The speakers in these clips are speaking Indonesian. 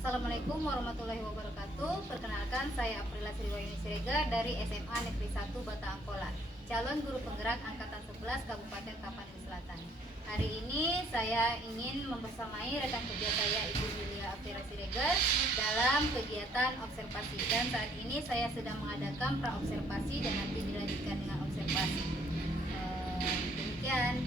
Assalamualaikum warahmatullahi wabarakatuh. Perkenalkan, saya Aprila Sriwayuni Siregar dari SMA Negeri 1 Bata Angkola, calon guru penggerak angkatan 11 Kabupaten Tapanuli Selatan. Hari ini saya ingin membersamai rekan kerja saya Ibu Yulia Aprila Siregar dalam kegiatan observasi, dan saat ini saya sedang mengadakan praobservasi dan nanti dilanjutkan dengan observasi. Demikian.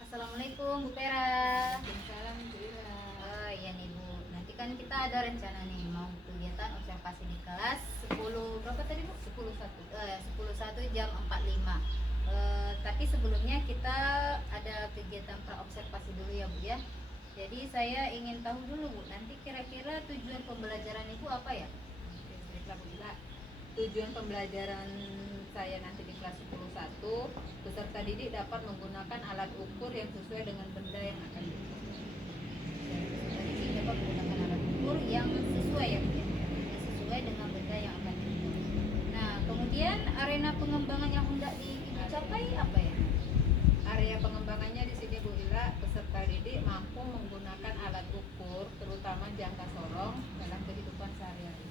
Assalamualaikum Bu Pera. Salam Bu Ira. Iya nih Bu, nanti kan kita ada rencana nih mau kegiatan observasi di kelas 10 berapa tadi Bu? 10.1 jam 45. Tapi sebelumnya kita ada kegiatan praobservasi dulu ya Bu ya. Jadi saya ingin tahu dulu Bu, nanti kira-kira tujuan pembelajaran Ibu apa ya? Baiklah Bu Ira. Tujuan pembelajaran saya nanti di kelas 10.1, peserta didik dapat menggunakan alat ukur yang sesuai dengan benda yang akan diukur. Jadi dapat menggunakan alat ukur yang sesuai ya Bu ya, yang sesuai dengan benda yang akan diukur. Nah, kemudian arena pengembangan yang hendak dicapai apa ya? Area pengembangannya di sini Bu Ira, peserta didik mampu menggunakan alat ukur, terutama jangka sorong dalam kehidupan sehari-hari.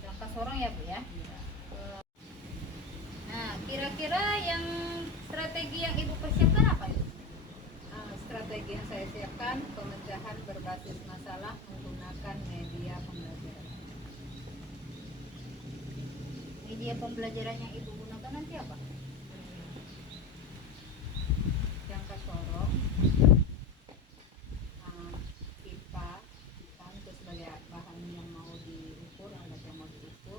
Jangka sorong ya Bu ya. Nah, kira-kira yang strategi yang Ibu persiapkan apa itu? Strategi yang saya siapkan pemecahan berbasis masalah menggunakan media pembelajaran. Media pembelajaran yang Ibu gunakan nanti apa? Jangka sorong, pipa itu sebagai bahan yang mau diukur, alat yang mau diukur.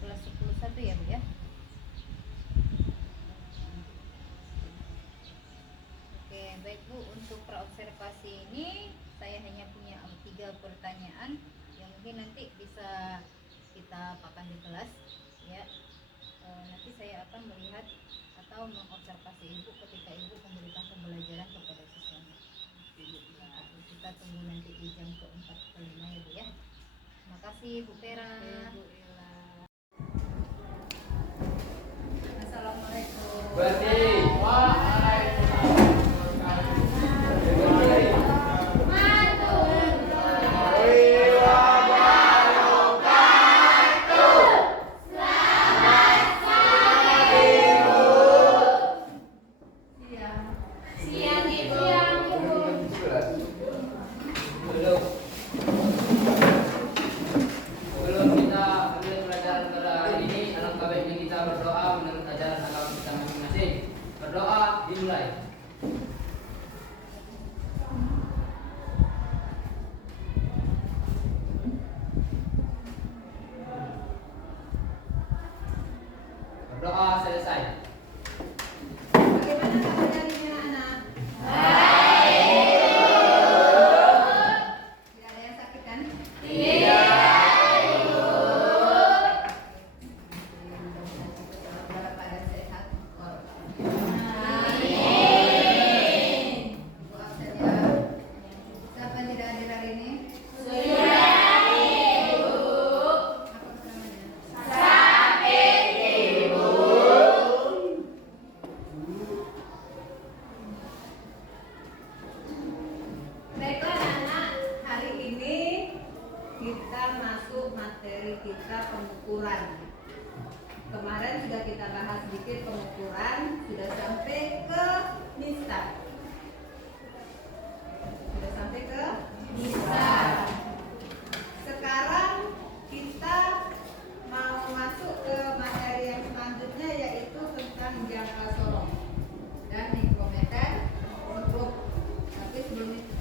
Kelas 10.1 ya Bu ya. Oke, baik Bu, untuk praobservasi ini saya hanya punya 3 pertanyaan yang mungkin nanti bisa kita pakai di kelas ya. Nanti saya akan melihat atau mengobservasi Ibu ketika Ibu memberikan pembelajaran kepada siswanya. Kita tunggu nanti di jam ke-4 ke-5 ya Bu ya. Terima kasih Bu Pera. Bu Ila. Assalamualaikum. Sebelum kita ambil pelajaran pada hari ini, alangkah baiknya kita berdoa menurut ajaran agama kita masing-masing. Berdoa dimulai. Berdoa selesai. Bagaimana kabarnya anak? Tidak ada yang sakit kan? Dalam keadaan sehat. Ibu absen ya. Siapa yang tidak hadir hari ini? Apa keterangannya? Baiklah anak, hari ini kita masuk materi kita pengukuran. Kemarin sudah kita bahas sedikit pengukuran, sudah sampai ke NISTA. Sekarang kita mau masuk ke materi yang selanjutnya, yaitu tentang jangka sorong dan mikrometer skop. Tapi sebelum itu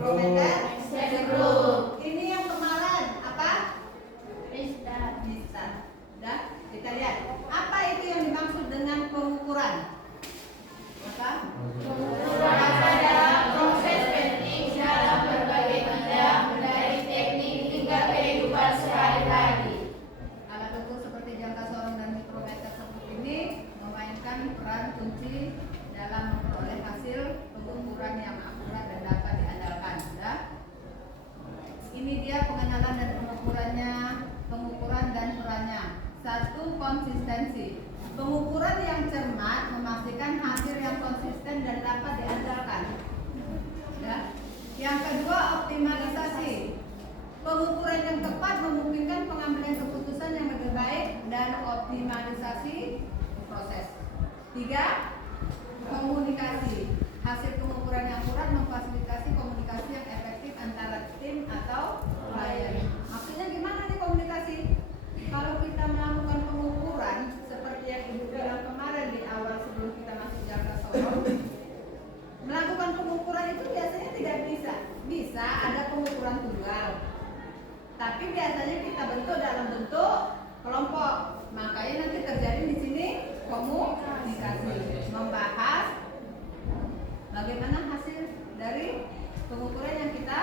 Mikrometer. Ini yang kemarin apa? Bisa. Udah, kita lihat. Apa itu yang dimaksud dengan pengukuran? Apa? Proses penting dalam berbagai bidang dari teknik hingga kehidupan sehari-hari. Alat ukur seperti jangka sorong dan mikrometer seperti ini memainkan peran kunci dalam memperoleh hasil pengukuran yang akurat dan dapat diandalkan. Ya. Ini dia pengenalan dan pengukuran dan perannya. 1. Konsistensi. Pengukuran yang cermat memastikan hasil yang konsisten dan dapat diandalkan. Ya. Yang kedua, optimalisasi. Pengukuran yang tepat memungkinkan pengambilan keputusan yang lebih baik dan optimalisasi proses. 3. Komunikasi. Hasil pengukuran yang akurat memfasilitasi komunikasi yang efektif antara tim atau klien. Maksudnya gimana nih komunikasi? Kalau kita melakukan pengukuran seperti yang Ibu bilang kemarin di awal sebelum kita masuk jangka sorong, melakukan pengukuran itu biasanya tidak bisa ada pengukuran tunggal. Tapi biasanya kita bentuk dalam bentuk kelompok. Makanya nanti terjadi di sini komunikasi, membahas bagaimana hasil dari pengukuran yang kita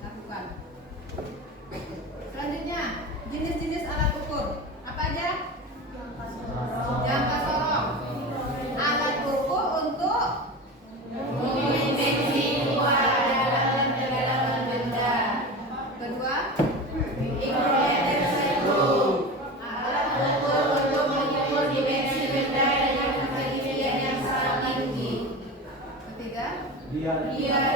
lakukan. Selanjutnya, jenis-jenis alat ukur. Apa aja? Jangka sorong. Alat ukur untuk Mendeteksi luar dalam kedalaman benda. kedua, Mikrometer spektrum. Alat ukur untuk mengukur dimensi benda dengan ketinggian yang sangat tinggi. ketiga, Biar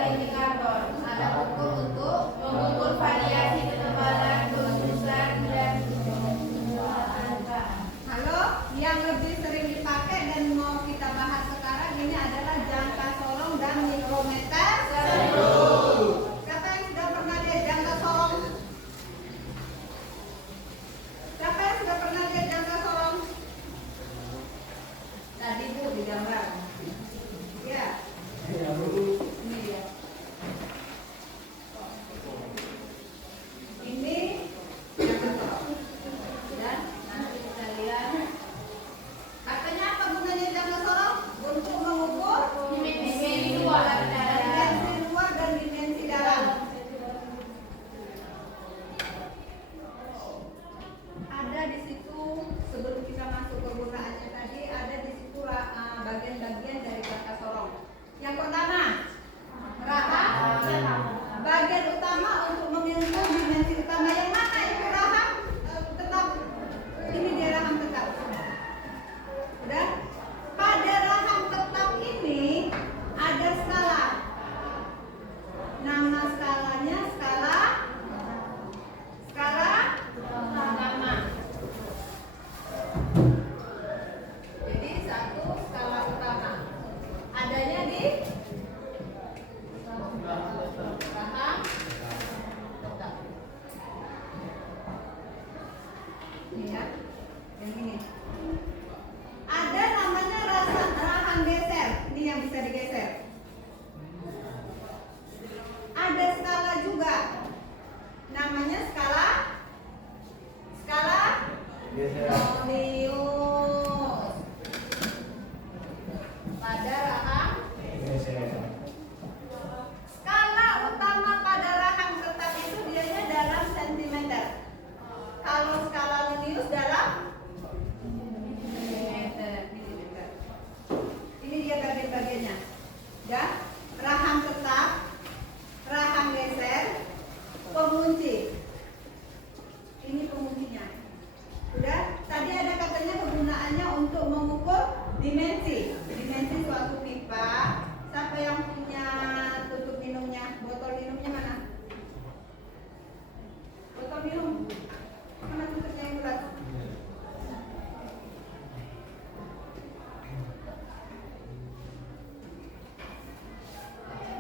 indikator. alat ukur untuk Mengukur variasi ketebalan, kelembusan, dan angka. halo, yang lebih sering dipakai dan mau kita bahas sekarang ini adalah jangka sorong dan mikrometer. Siapa yang sudah pernah lihat jangka sorong? Siapa yang sudah pernah lihat jangka sorong? Tadi Bu di gambar. Ya. Ini dia. Ini jangka sorong. Dan nanti kita lihat. Katanya apa gunanya jangka sorong? Untuk mengukur Dimensi luar dimensi luar dan dimensi dalam. Ada di situ sebelum kita masuk ke gunaannya tadi ada di situ bagian-bagian dari jangka sorong. Yang pertama, rahang. Bagian utama untuk mengukur dimensi utama yang mana itu rahang tetap. Ini dia rahang tetap. Udah? Pada rahang tetap ini ada skala. Nama skalanya skala utama. Jadi satu skala utama. Adanya di rahang tetap. Ini ya, yang ini. Ada namanya rahang geser. Ini yang bisa digeser. Ada skala juga. Namanya skala Cornelius. Pada rahang skala utama pada rahang tetap itu dianya dalam sentimeter. Kalau skala Cornelius dalam milimeter. Ini dia bagian-bagiannya. Ya, rahang tetap, rahang geser, pengunci. Ini penguncinya. Udah, tadi ada katanya kegunaannya untuk mengukur dimensi suatu pipa. Siapa yang punya tutup minumnya? Botol minumnya mana? Botol minum. Mana tutupnya yang bulat?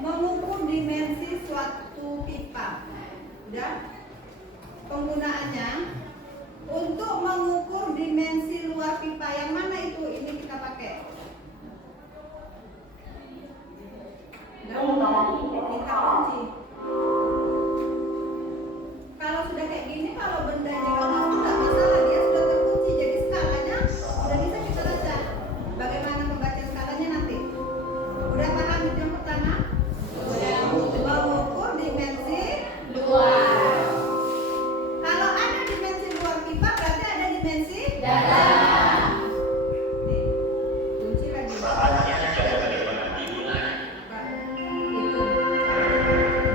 Mengukur dimensi suatu pipa. Udah? Penggunaannya untuk mengukur dimensi luar pipa yang mana itu? Ini kita pakai. Udah? Kita kunci. Kalau sudah kayak gini, kalau bendanya nggak masuk nggak masalah, dia sudah terkunci. Jadi skalanya udah bisa kita baca. Bagaimana membaca skalanya nanti? Udah paham itu yang pertama? Mengukur dimensi luar. Kalau ada dimensi luar pipa berarti ada dimensi dalam. Nih, kunci lagi. Itu.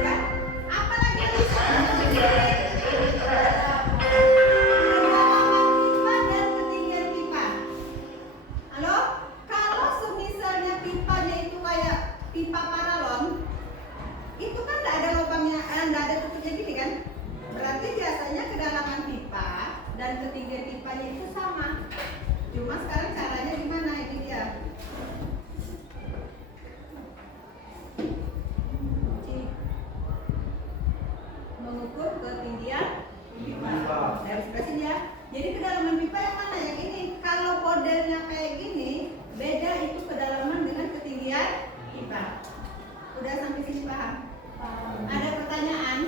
Ya. Apa lagi yang bisa? Kedalaman pipa dan ketinggian pipa. Halo? Kalau semisalnya pipanya itu kayak pipa paralon, itu kan nggak ada lubangnya, nggak ada tutupnya gini kan? Berarti biasanya kedalaman pipa dan ketinggian pipanya itu sama. Cuma sekarang caranya gimana? Ini dia. Mengukur ketinggian pipa. Dari sebelah sini ya. Jadi kedalaman pipa yang mana? Yang ini. Kalau modelnya kayak gini, beda itu kedalaman dengan ketinggian pipa. Udah sampai sini paham? Ada pertanyaan?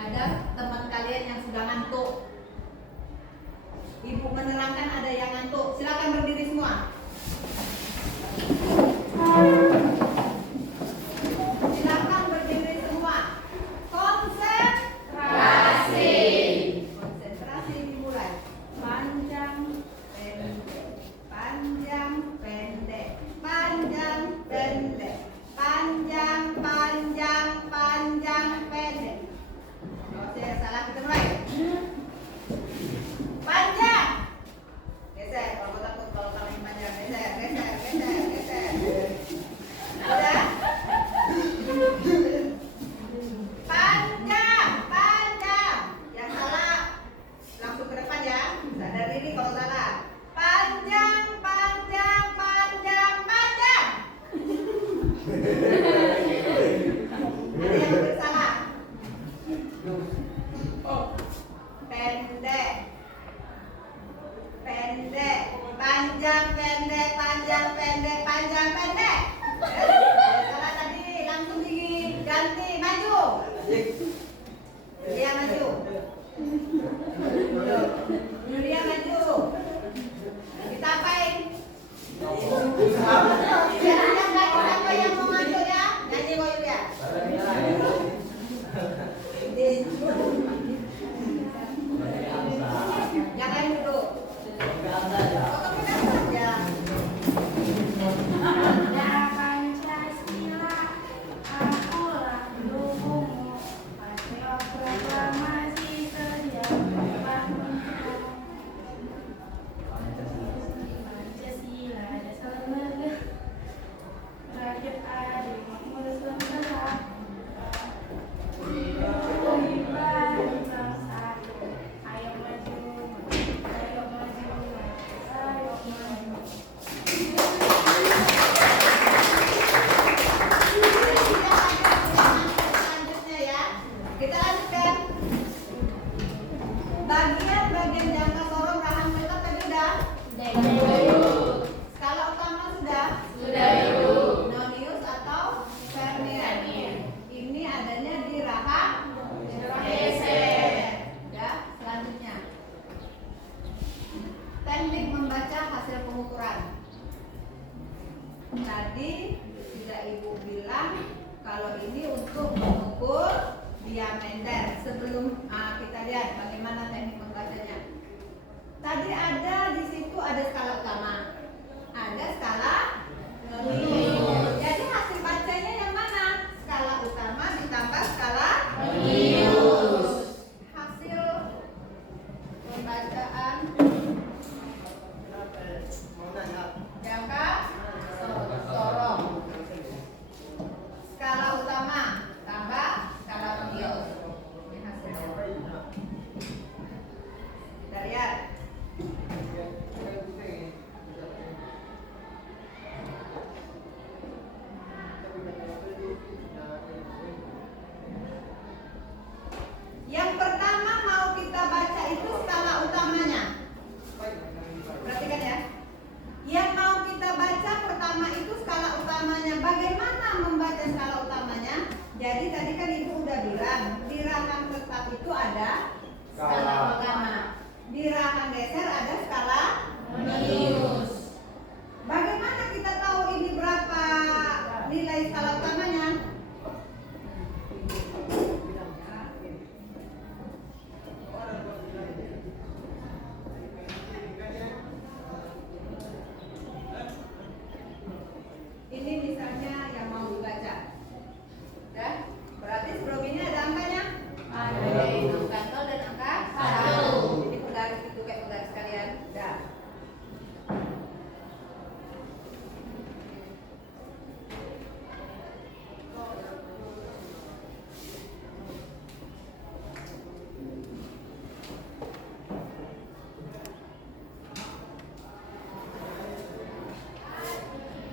Ada teman kalian yang sudah ngantuk? Ibu menerangkan ada yang ngantuk. Silakan berdiri semua. Silakan berdiri semua. Konsentrasi. Konsentrasi dimulai. Panjang, pendek. Panjang, pendek. Panjang, pendek. Panjang, panjang, panjang, pendek. Kalau saya salah kita mulai. Panjang. Geser. Kalau takut kalau kalian panjang, geser, geser, geser, geser. Udah? Panjang, panjang. Yang salah langsung ke depan ya. Sadar diri kalau salah. Panjang, panjang, panjang, panjang. Ada yang bersalah? Pendek, pendek, panjang, pendek, panjang, pendek, panjang, pendek. Salah tadi, langsung diganti, maju. Dia maju. Dia maju. Kita apain? Biasanya nggak siapa yang mau maju ya? Nyanyi mau ya? Jangan duduk. Foto pegang saja. Ada Pancasila, akulah pendukungmu. Patriot proklamasi sejak membangun Pancasila dasar negara, rakyat adil makmur sejahtera. Ayo maju, ayo maju, ayo maju. Selanjutnya ya, kita lanjutkan. Bagian-bagian jangka sorong rahang kita tadi udah. Skala utama sudah. Nonius atau Vernier. Ini adanya di rahang geser. Ya, selanjutnya. Teknik membaca hasil pengukuran. Tadi sudah Ibu bilang kalau ini untuk mengukur diameter. Sebelum kita lihat bagaimana teknik membacanya. Tadi ada di situ ada skala utama, ada skala nonius. Jadi hasil bacanya yang mana? Skala utama ditambah skala nonius. Hasil pembacaan jangka sorong. Skala utama tambah skala nonius. Ini hasilnya. Kita lihat.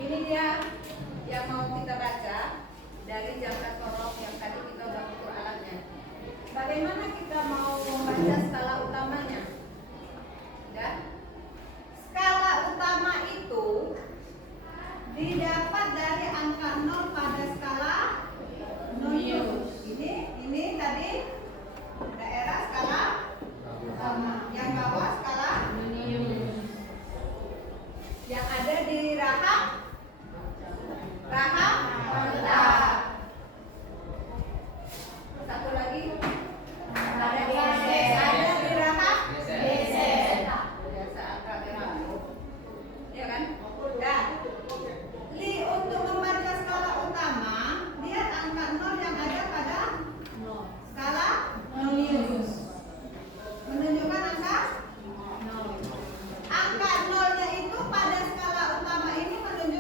Ini dia yang mau kita baca dari jangka sorok yang tadi kita udah ukur alatnya. Bagaimana kita mau membaca skala utamanya? Ya. Skala utama itu didapat dari angka 0 pada skala nonius. Ini tadi daerah skala utama. Yang bawah skala nonius. Yang ada di rahang rendah. Satu lagi ada di rahang biasa angka merah. Ya kan? Dan untuk membaca skala utama, lihat angka 0 yang ada pada skala nonius. Menunjukkan angka 0. Angka 0-nya itu pada skala utama ini menunjukkan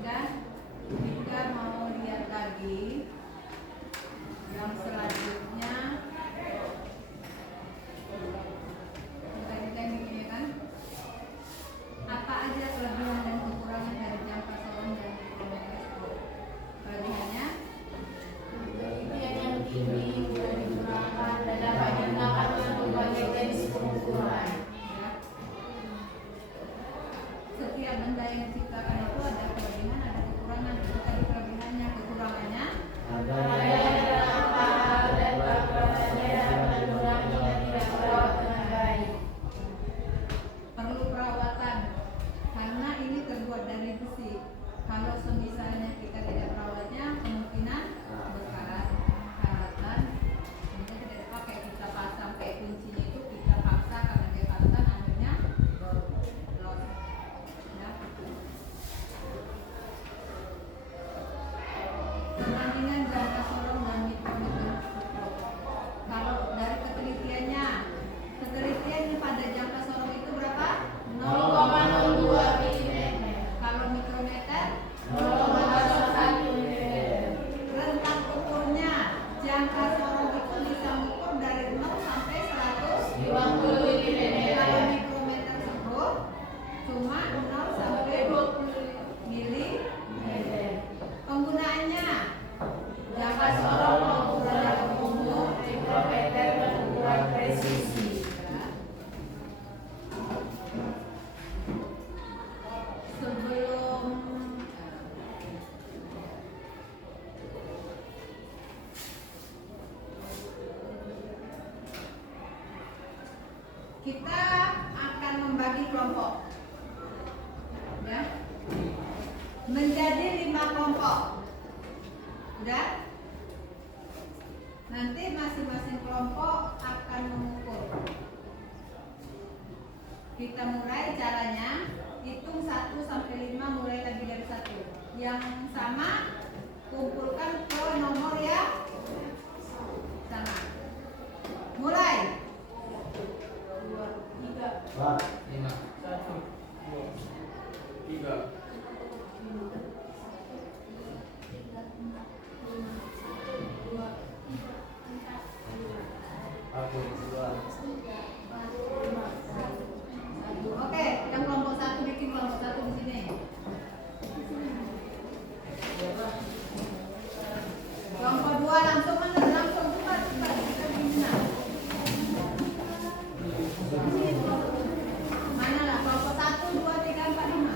Dan kita mau lihat lagi yang selanjutnya. Kita ini kan apa aja kelebihan dan kekurangan dari jangka sorong dan mikrometeskop. Kelebihannya Ketinggian yang tinggi mudah digunakan dan dapat digunakan untuk berbagai jenis pengukuran. ya, setiap benda yang diciptakan itu ada kelebihan, ada kekurangan. Itu tadi kelebihannya, kekurangannya. Ada mahal dan kekurangannya dapat mengurangi dan tidak merawat dengan baik. Perlu perawatan karena ini terbuat dari besi. Kalau semisalnya kita tidak merawatnya, kemungkinan berkarat, karatan, mungkin tidak dipakai. Kita pasang kayak kuncinya itu kita paksa karena dia karatan, akhirnya los. Ya. Perbandingan jangka sorong dan mikrometeskop. Kalau dari ketelitiannya, ketelitian pada jangka sorong itu berapa? 0,02 mm. Kalau mikrometer, 0,01 mm. rentang ukurnya jangka sorong itu bisa mengukur dari 0 sampai 150 mm. Kalau mikrometer 10 cuma 0 sampai 20 mili. Penggunaannya Jangka sorong pengukuran yang umum, mikrometer pengukuran presisi. sebelum kita akan membagi kelompok, ya, menjadi 5 kelompok. Udah? Nanti masing-masing kelompok akan mengukur. Kita mulai caranya, hitung 1 sampai 5, mulai lagi dari 1. Yang sama kumpulkan ke nomor yang sama. Mulai. 5. 3. Oke, yang kelompok 1 bikin kelompok 1 di sini. Kelompok 2 langsung mana? Langsung cepat. Kita bikin. Mana lah kelompok 1, 2, 3, 4, 5.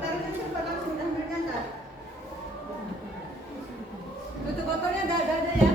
tariknya cepat langsung ambilnya ntar. Tutup botolnya ada ya.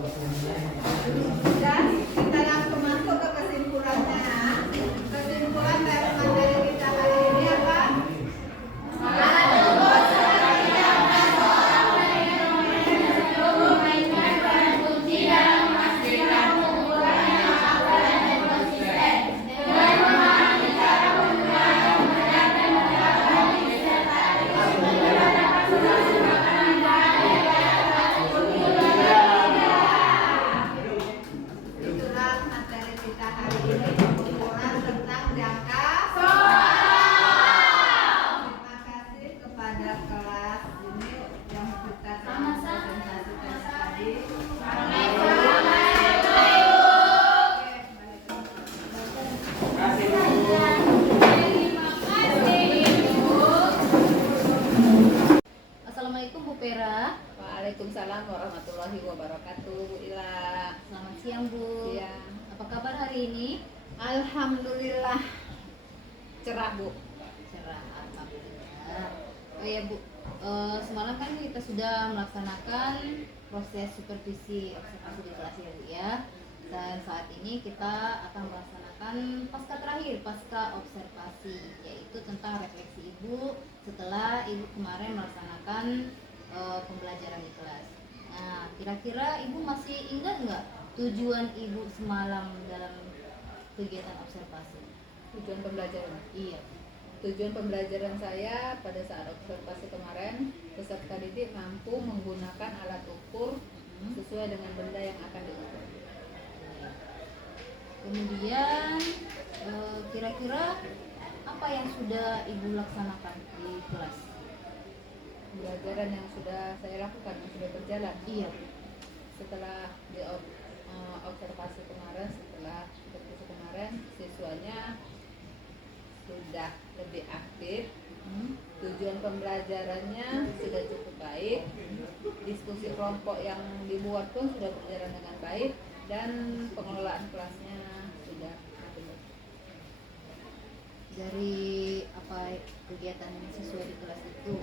Dan kita langsung masuk ke kesimpulannya. Kesimpulan dari materi kita hari ini apa? Itulah materi kita hari ini, pengukuran tentang jangka soal. Terima kasih kepada kelas ini yang kita telah presentasikan tadi. Assalamualaikum Bu Pera. Waalaikumsalam warahmatullahi wabarakatuh. Bu Ila. Selamat siang Bu. Siang. Apa kabar hari ini? Alhamdulillah cerah Bu. Cerah, alhamdulillah. Oh ya Bu, semalam kan kita sudah melaksanakan proses supervisi observasi di kelas ya Bu ya. Dan saat ini kita akan melaksanakan pasca terakhir, pasca observasi, yaitu tentang refleksi Ibu setelah Ibu kemarin melaksanakan pembelajaran di kelas. Nah, kira-kira Ibu masih ingat nggak tujuan Ibu semalam dalam kegiatan observasi? Tujuan pembelajaran. Iya. Tujuan pembelajaran saya pada saat observasi kemarin, peserta didik mampu menggunakan alat ukur sesuai dengan benda yang akan diukur. Kemudian kira-kira apa yang sudah Ibu laksanakan di kelas? Pembelajaran yang sudah saya lakukan, yang sudah berjalan. Iya. Setelah di observasi kemarin, setelah observasi kemarin, siswanya sudah lebih aktif. Tujuan pembelajarannya sudah cukup baik. Diskusi kelompok yang dibuat pun sudah berjalan dengan baik, dan pengelolaan kelasnya sudah makin baik. Dari apa kegiatan siswa di kelas itu,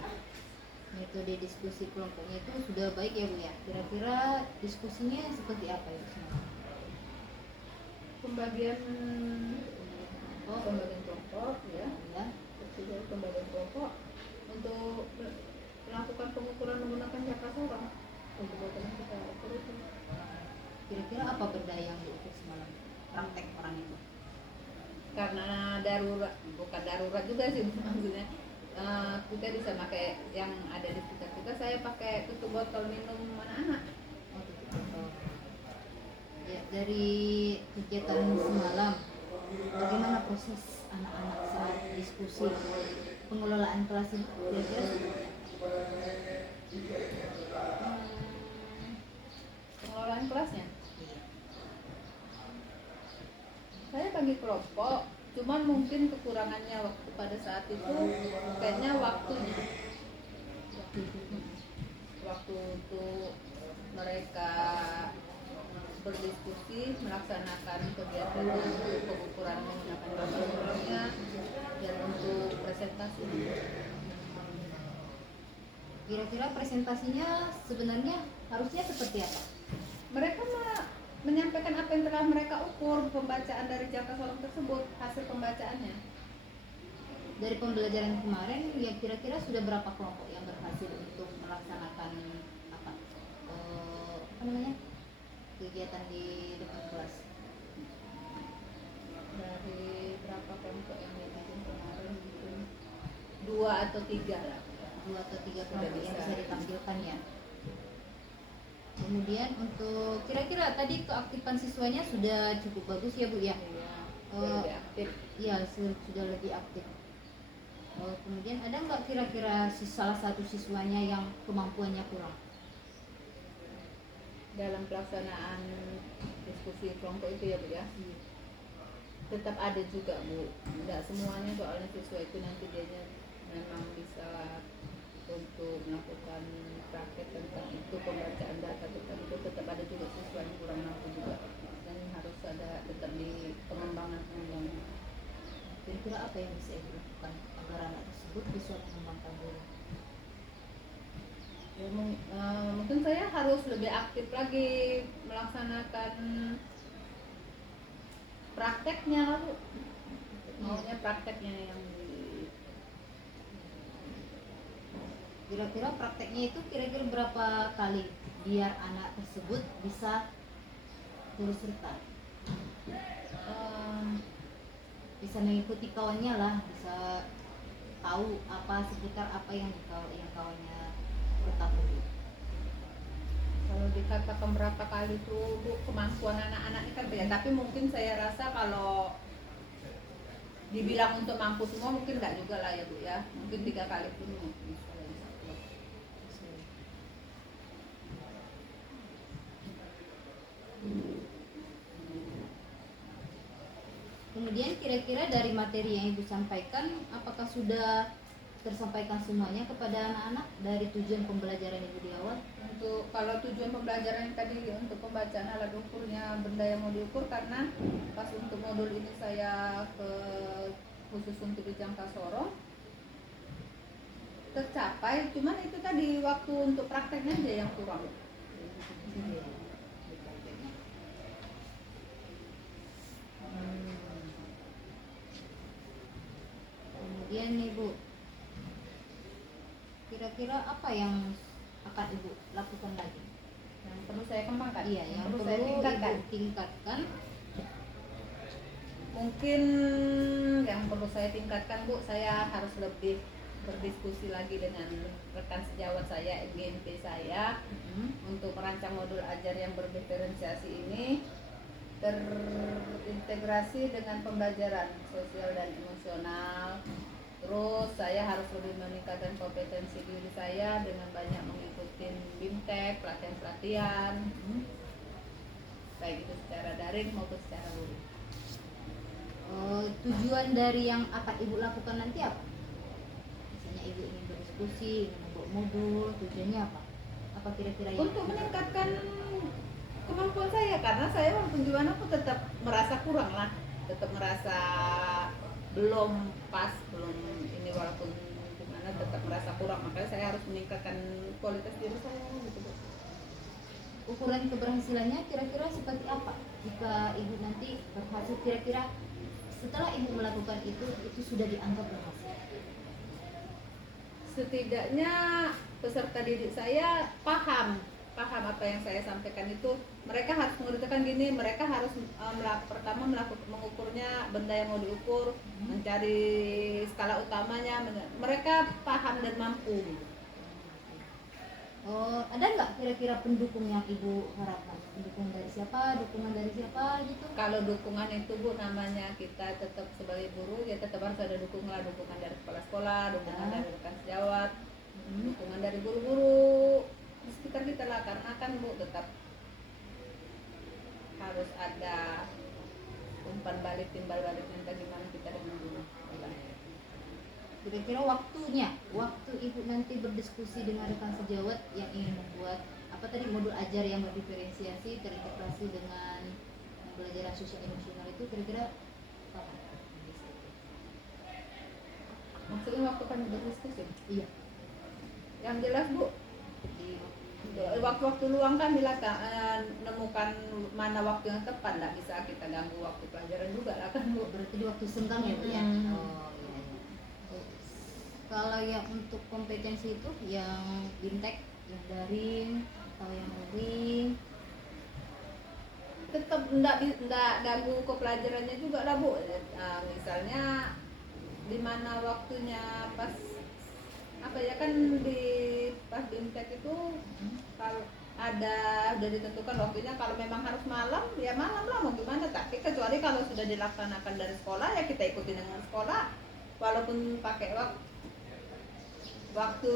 metode diskusi kelompoknya itu sudah baik ya Bu ya. Kira-kira diskusinya seperti apa ya Bu? Pembagian kelompok ya. Ya. Sesuai pembagian kelompok untuk melakukan pengukuran menggunakan jangka sorong untuk bagaimana kita ukur itu. Kira-kira apa benda yang diukur semalam? Praktek orang itu. Karena darurat, bukan darurat juga sih maksudnya, kita bisa pakai yang ada di sekitar kita. Saya pakai tutup botol minum anak-anak. Oh, tutup botol. Ya, dari kegiatan semalam, bagaimana proses anak-anak saat diskusi pengelolaan kelas ini? Kira-kira Pengelolaan kelasnya, saya bagi kelompok, cuman mungkin kekurangannya waktu pada saat itu kayaknya waktunya. Waktu untuk mereka berdiskusi, melaksanakan kegiatan untuk pengukuran menggunakan jangka dan untuk presentasi. Kira-kira presentasinya sebenarnya harusnya seperti apa? Mereka menyampaikan apa yang telah mereka ukur, pembacaan dari jangka sorong tersebut, hasil pembacaannya. Dari pembelajaran kemarin, ya kira-kira sudah berapa kelompok yang berhasil untuk melaksanakan apa namanya kegiatan di depan kelas? Dari berapa kelompok yang dibikin kemarin gitu, 2 atau 3 lah. 2 atau 3 Sudah kelompok yang bisa. bisa ditampilkan ya. Kemudian untuk kira-kira tadi keaktifan siswanya sudah cukup bagus ya Bu ya? Iya, Eh, lebih aktif. Ya sudah lebih aktif. Kemudian ada nggak kira-kira salah satu siswanya yang kemampuannya kurang? Dalam pelaksanaan diskusi kelompok itu ya Bu ya, tetap ada juga Bu, tidak semuanya, soalnya siswa itu nanti dia memang bisa untuk melakukan praktek tentang itu, pembacaan data tentang itu, tetap ada juga siswa yang kurang mampu juga, dan harus ada tetap di pengembangan. Kira-kira apa yang bisa Ibu lakukan agar anak tersebut bisa mengembangkan diri? Ya, mungkin saya harus lebih aktif lagi melaksanakan prakteknya lah, Bu. Maunya prakteknya yang Kira-kira prakteknya itu kira-kira berapa kali biar anak tersebut bisa turut serta, bisa mengikuti kawannya lah, bisa tahu apa sekitar apa yang kawannya ketahui. kalau dikatakan berapa kali tuh Bu kemampuan anak-anak ini kan beda, tapi mungkin saya rasa kalau dibilang untuk mampu semua mungkin enggak juga lah ya Bu ya, mungkin 3 kali pun bisa. Kemudian kira-kira dari materi yang Ibu sampaikan, apakah sudah tersampaikan semuanya kepada anak-anak dari tujuan pembelajaran Ibu di awal? Untuk kalau tujuan pembelajaran yang tadi untuk pembacaan alat ukurnya benda yang mau diukur, karena pas untuk modul ini saya khusus untuk di Jangkasoro tercapai, cuman itu tadi waktu untuk prakteknya aja yang kurang. Kemudian nih Bu, kira-kira apa yang akan Ibu lakukan lagi? Yang perlu saya kembangkan, Iya, yang perlu saya tingkatkan. Ibu tingkatkan. Mungkin yang perlu saya tingkatkan Bu, saya harus lebih berdiskusi lagi dengan rekan sejawat saya, GMP saya, untuk merancang modul ajar yang berdiferensiasi ini terintegrasi dengan pembelajaran sosial dan emosional. Terus saya harus lebih meningkatkan kompetensi diri saya dengan banyak mengikuti BIMTEK, pelatihan-pelatihan, baik itu secara daring maupun secara luring. Tujuan dari yang akan Ibu lakukan nanti apa? Misalnya Ibu ingin berdiskusi, ingin membuat modul, tujuannya apa? Apa kira-kira yang Untuk meningkatkan kemampuan saya, karena saya walaupun gimana aku tetap merasa kurang lah, tetap merasa belum pas, belum ini, walaupun gimana tetap merasa kurang, makanya saya harus meningkatkan kualitas diri saya gitu Bu. ukuran keberhasilannya kira-kira seperti apa? Jika Ibu nanti berhasil, kira-kira setelah Ibu melakukan itu sudah dianggap berhasil? Setidaknya peserta didik saya paham apa yang saya sampaikan itu. Mereka harus mengerjakan gini, mereka harus pertama mengukurnya benda yang mau diukur, mencari skala utamanya, mereka paham dan mampu. Ada nggak kira-kira pendukung yang Ibu harapkan? Pendukung dari siapa? Dukungan dari siapa gitu? Kalau dukungan itu Bu, namanya kita tetap sebagai guru ya tetap harus ada dukungan dari kepala sekolah, dukungan dari rekan sejawat, dukungan dari guru-guru di sekitar kita lah, karena kan Bu tetap harus ada umpan balik, timbal baliknya bagaimana kita dengan guru. Kira-kira waktu Ibu nanti berdiskusi dengan rekan sejawat yang ingin membuat apa tadi modul ajar yang berdiferensiasi terintegrasi dengan pembelajaran sosial emosional itu, kira-kira kapan? Maksudnya waktu kami berdiskusi? Iya. Yang jelas Bu, Di waktu-waktu luang kan bila nemukan mana waktu yang tepat, nggak bisa kita ganggu waktu pelajaran juga lah kan Bu. berarti di waktu senggang ya Bu ya? Hmm. Oh iya. Kalau yang untuk kompetensi itu yang BIMTEK, yang daring atau yang luring? Tetap nggak ganggu ke pelajarannya juga lah Bu. Misalnya di mana waktunya pas apa ya, kan di pas BIMTEK itu kalau ada udah ditentukan waktunya, kalau memang harus malam ya malam lah, mau gimana, tapi kecuali kalau sudah dilaksanakan dari sekolah ya kita ikuti dengan sekolah, walaupun pakai waktu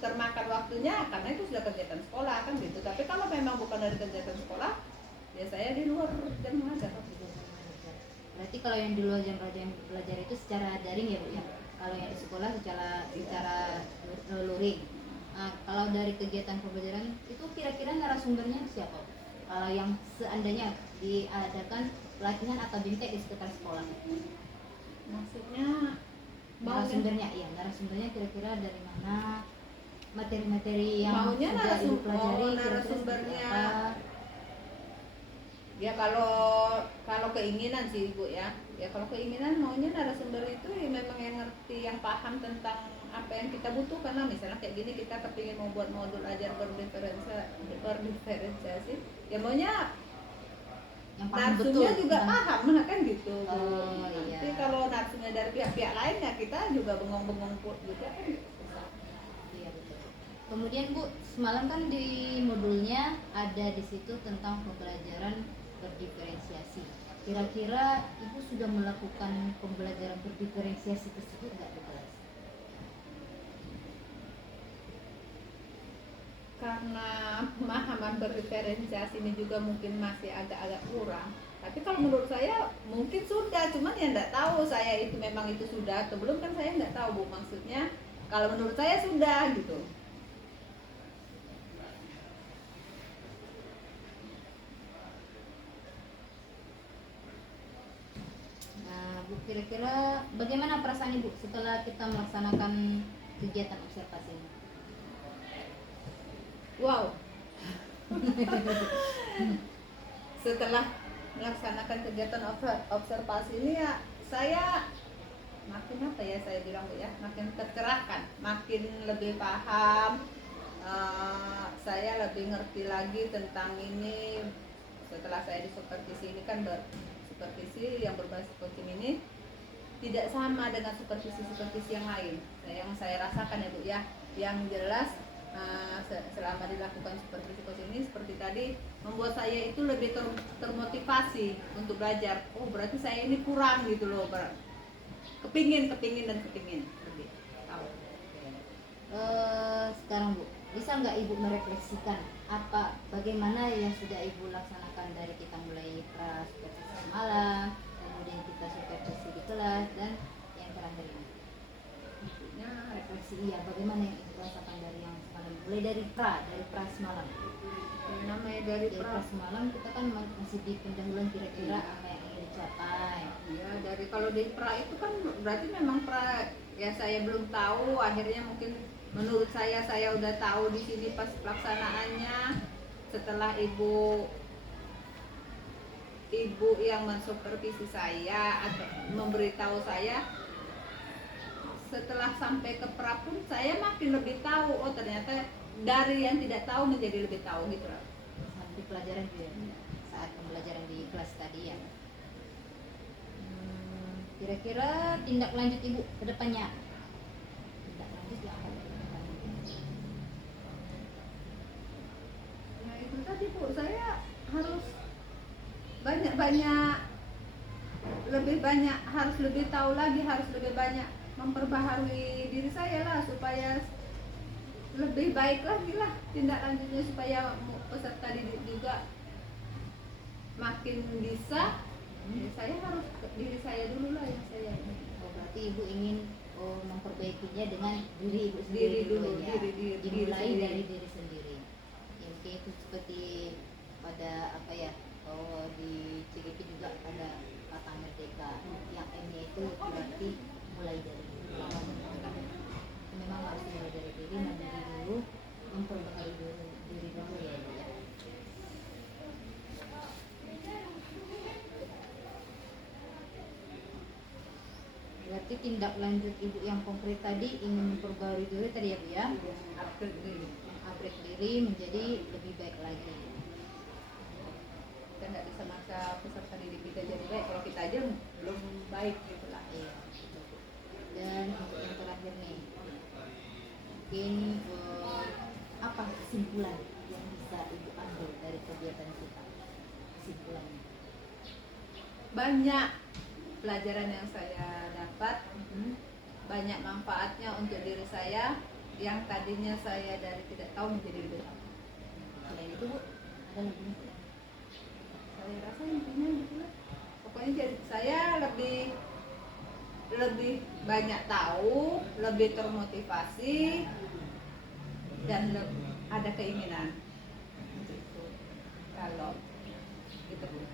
termakan waktunya karena itu sudah kegiatan sekolah kan gitu. Tapi kalau memang bukan dari kegiatan sekolah ya saya di luar jam mengajar. Berarti kalau yang di luar jam belajar itu secara daring ya Bu ya? Kalau yang di sekolah secara luring. Nah, kalau dari kegiatan pembelajaran itu kira-kira narasumbernya siapa? Kalau yang seandainya diadakan pelatihan atau BIMTEK di sekitar sekolah, Maksudnya narasumbernya kira-kira dari mana? materi-materi yang Maunya sudah ibu pelajari kira-kira narasumbernya. seperti apa? Ya kalau keinginan sih Ibu ya. Ya kalau keinginan maunya narasumber itu ya memang yang ngerti, yang paham tentang apa yang kita butuhkan. Nah, misalnya kayak gini kita kepingin mau buat modul ajar berdiferensiasi, ya maunya Yang paham betul narsumnya juga tentang- paham, nah kan gitu. Oh, Nanti iya. kalau narsumnya dari pihak-pihak lain ya kita juga bengong-bengong juga kan. Iya, betul. Kemudian Bu, semalam kan di modulnya ada di situ tentang pembelajaran berdiferensiasi. Kira-kira Ibu sudah melakukan pembelajaran berdiferensiasi tersebut nggak di kelas? Karena pemahaman berdiferensiasi ini juga mungkin masih agak-agak kurang. Tapi kalau menurut saya mungkin sudah, cuman ya nggak tahu saya itu memang itu sudah atau belum, kan saya nggak tahu Bu. Maksudnya kalau menurut saya sudah gitu. Nah, Bu, kira-kira bagaimana perasaan Ibu setelah kita melaksanakan kegiatan observasi ini? Wow. Setelah melaksanakan kegiatan observasi ini ya saya makin apa ya saya bilang Bu ya, makin tercerahkan, makin lebih paham. Saya lebih ngerti lagi tentang ini setelah saya di supervisi ini kan supervisi yang berbasis coaching ini tidak sama dengan supervisi yang lain. Yang saya rasakan ya Bu ya, yang jelas selama dilakukan supervisi coaching ini seperti tadi membuat saya itu lebih termotivasi untuk belajar. Oh berarti saya ini kurang gitu loh, kepingin lebih tahu. Sekarang Bu, bisa nggak Ibu merefleksikan bagaimana yang sudah Ibu laksanakan dari kita mulai supervisi semalam, kemudian kita supervisi di kelas, dan yang terakhir ini? Maksudnya refleksi, iya, bagaimana yang Ibu rasakan dari yang semalam, mulai dari pra semalam. Namanya dari Pra semalam kita kan masih di pendahuluan kira-kira apa yang ingin dicapai. ya, dari kalau di pra itu kan berarti memang pra ya saya belum tahu, akhirnya mungkin menurut saya udah tahu di sini pas pelaksanaannya. Setelah ibu yang mensupervisi saya atau memberitahu saya, setelah sampai ke pra pun saya makin lebih tahu. Oh ternyata dari yang tidak tahu menjadi lebih tahu gitu loh. Di pelajaran juga saat pembelajaran di kelas tadi ya. Kira-kira tindak lanjut Ibu ke depannya? Tindak lanjut yang apa ke depannya? Ya itu tadi Bu, saya harus harus lebih tahu lagi, harus lebih banyak memperbaharui diri saya lah supaya lebih baik lagi lah tindak lanjutnya, supaya peserta didik juga makin bisa. Ya, saya harus ke diri saya dulu lah yang saya ini. Oh, berarti Ibu ingin memperbaikinya dengan diri Ibu sendiri Diri dulu, ya. diri Dimulai sendiri. dari diri sendiri. Ya, mungkin itu seperti pada apa ya, kalau di CGP juga pada kata merdeka yang M-nya itu berarti mulai dari diri. Memang harus mulai dari diri, mandiri dulu, memperbaharui diri dulu ya Ibu ya. Berarti tindak lanjut Ibu yang konkret tadi ingin memperbarui diri tadi ya Bu ya, Upgrade diri. upgrade diri menjadi lebih baik lagi. Kita nggak bisa maksa peserta didik kita jadi baik kalau kita aja belum baik gitu lah. Iya, betul, Bu. Dan untuk yang terakhir nih, mungkin apa kesimpulan yang bisa Ibu ambil dari kegiatan kita? Kesimpulannya. Banyak pelajaran yang saya dapat, banyak manfaatnya untuk diri saya yang tadinya saya dari tidak tahu menjadi lebih tahu. Selain itu Bu, ada lagi? Saya rasa intinya gitu lah. Pokoknya jadi saya lebih banyak tahu, lebih termotivasi, dan ada keinginan gitu.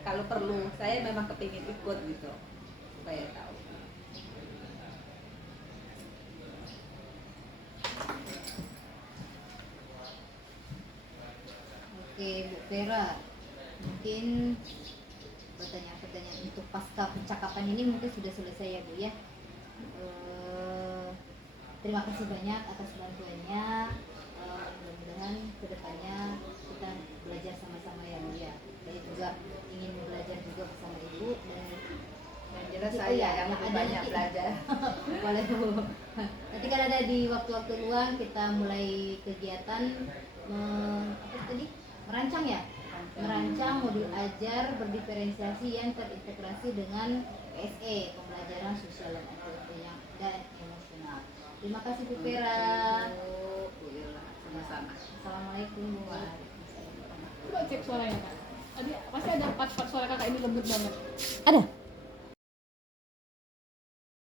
Kalau perlu saya memang kepingin ikut gitu supaya tahu. Vera, mungkin pertanyaan-pertanyaan untuk pasca percakapan ini mungkin sudah selesai ya Bu ya. Terima kasih banyak atas bantuannya. Mudah-mudahan kedepannya kita belajar sama-sama ya Bu ya. Saya juga ingin belajar juga bersama Ibu dan Yang jelas Oh saya iya, yang lebih ada banyak nanti. belajar. boleh Bu. Nanti kan ada di waktu-waktu luang kita mulai kegiatan apa tadi? Merancang ya? Merancang modul ajar berdiferensiasi yang terintegrasi dengan PSE, pembelajaran sosial dan emosional. Terima kasih Bu Vera. Bu Ila, sama-sama. Assalamualaikum Bu. Coba cek suaranya kak. Tadi pasti ada part-part suara kakak ini lembut banget. Ada?